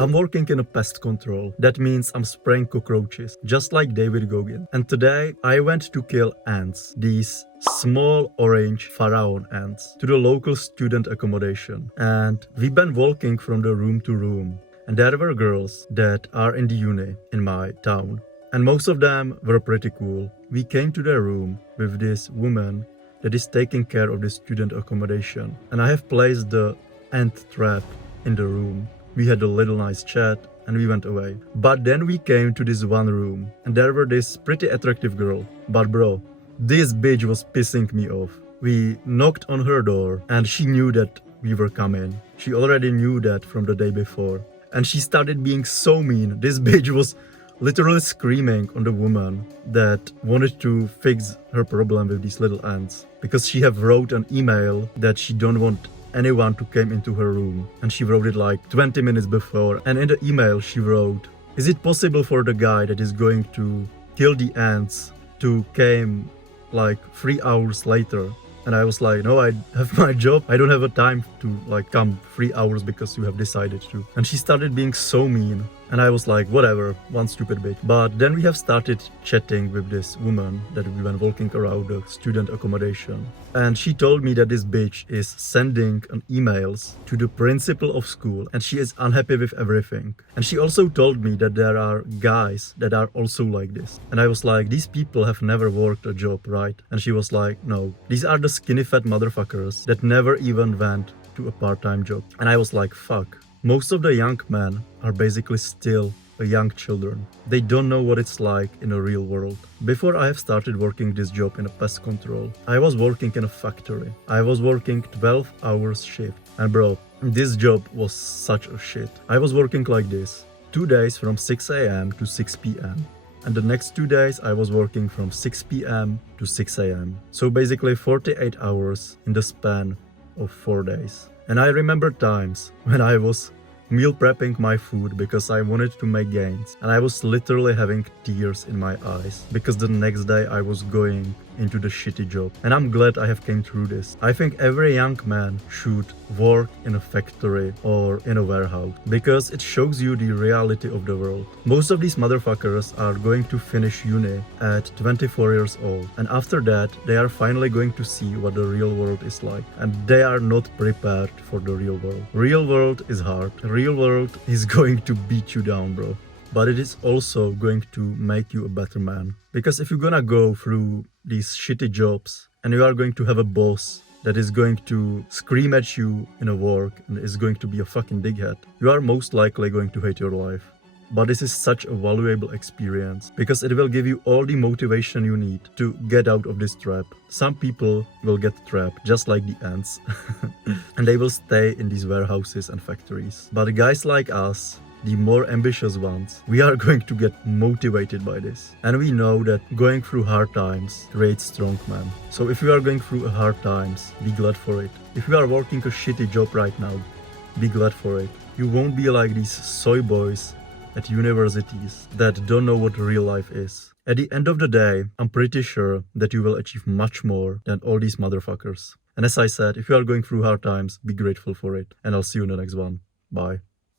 I'm working in a pest control. That means I'm spraying cockroaches, just like David Gogin. And today I went to kill ants, these small orange pharaoh ants, to the local student accommodation. And we've been walking from the room to room. And there were girls that are in the uni in my town. And most of them were pretty cool. We came to their room with this woman that is taking care of the student accommodation. And I have placed the ant trap in the room. We had a little nice chat and we went away. But then we came to this one room and there were this pretty attractive girl. But bro, this bitch was pissing me off. We knocked on her door and she knew that we were coming. She already knew that from the day before. And she started being so mean. This bitch was literally screaming on the woman that wanted to fix her problem with these little ants. Because she have wrote an email that she don't want anyone to come into her room. And she wrote it like 20 minutes before. And in the email she wrote, is it possible for the guy that is going to kill the ants to come like 3 hours later? And I was like, no, I have my job. I don't have a time to like come 3 hours because you have decided to. And she started being so mean. And I was like, whatever, one stupid bitch. But then we have started chatting with this woman that we were walking around the student accommodation. And she told me that this bitch is sending an emails to the principal of school and she is unhappy with everything. And she also told me that there are guys that are also like this. And I was like, these people have never worked a job, right? And she was like, no, these are the skinny fat motherfuckers that never even went to a part-time job. And I was like, fuck. Most of the young men are basically still young children. They don't know what it's like in a real world. Before I have started working this job in a pest control, I was working in a factory. I was working 12 hours shift. And bro, this job was such a shit. I was working like this, 2 days from 6 a.m. to 6 p.m. And the next 2 days I was working from 6 p.m. to 6 a.m. So basically 48 hours in the span of 4 days. And I remember times when I was meal prepping my food because I wanted to make gains. And I was literally having tears in my eyes because the next day I was going into the shitty job. And I'm glad I have came through this. I think every young man should work in a factory or in a warehouse because it shows you the reality of the world. Most of these motherfuckers are going to finish uni at 24 years old. And after that, they are finally going to see what the real world is like. And they are not prepared for the real world. Real world is hard. Real world is going to beat you down, bro. But it is also going to make you a better man. Because if you're gonna go through these shitty jobs and you are going to have a boss that is going to scream at you in a work and is going to be a fucking dickhead, you are most likely going to hate your life. But this is such a valuable experience because it will give you all the motivation you need to get out of this trap. Some people will get trapped just like the ants and they will stay in these warehouses and factories. But guys like us, the more ambitious ones, we are going to get motivated by this. And we know that going through hard times creates strong men. So if you are going through hard times, be glad for it. If you are working a shitty job right now, be glad for it. You won't be like these soy boys at universities that don't know what real life is. At the end of the day, I'm pretty sure that you will achieve much more than all these motherfuckers. And as I said, if you are going through hard times, be grateful for it. And I'll see you in the next one. Bye.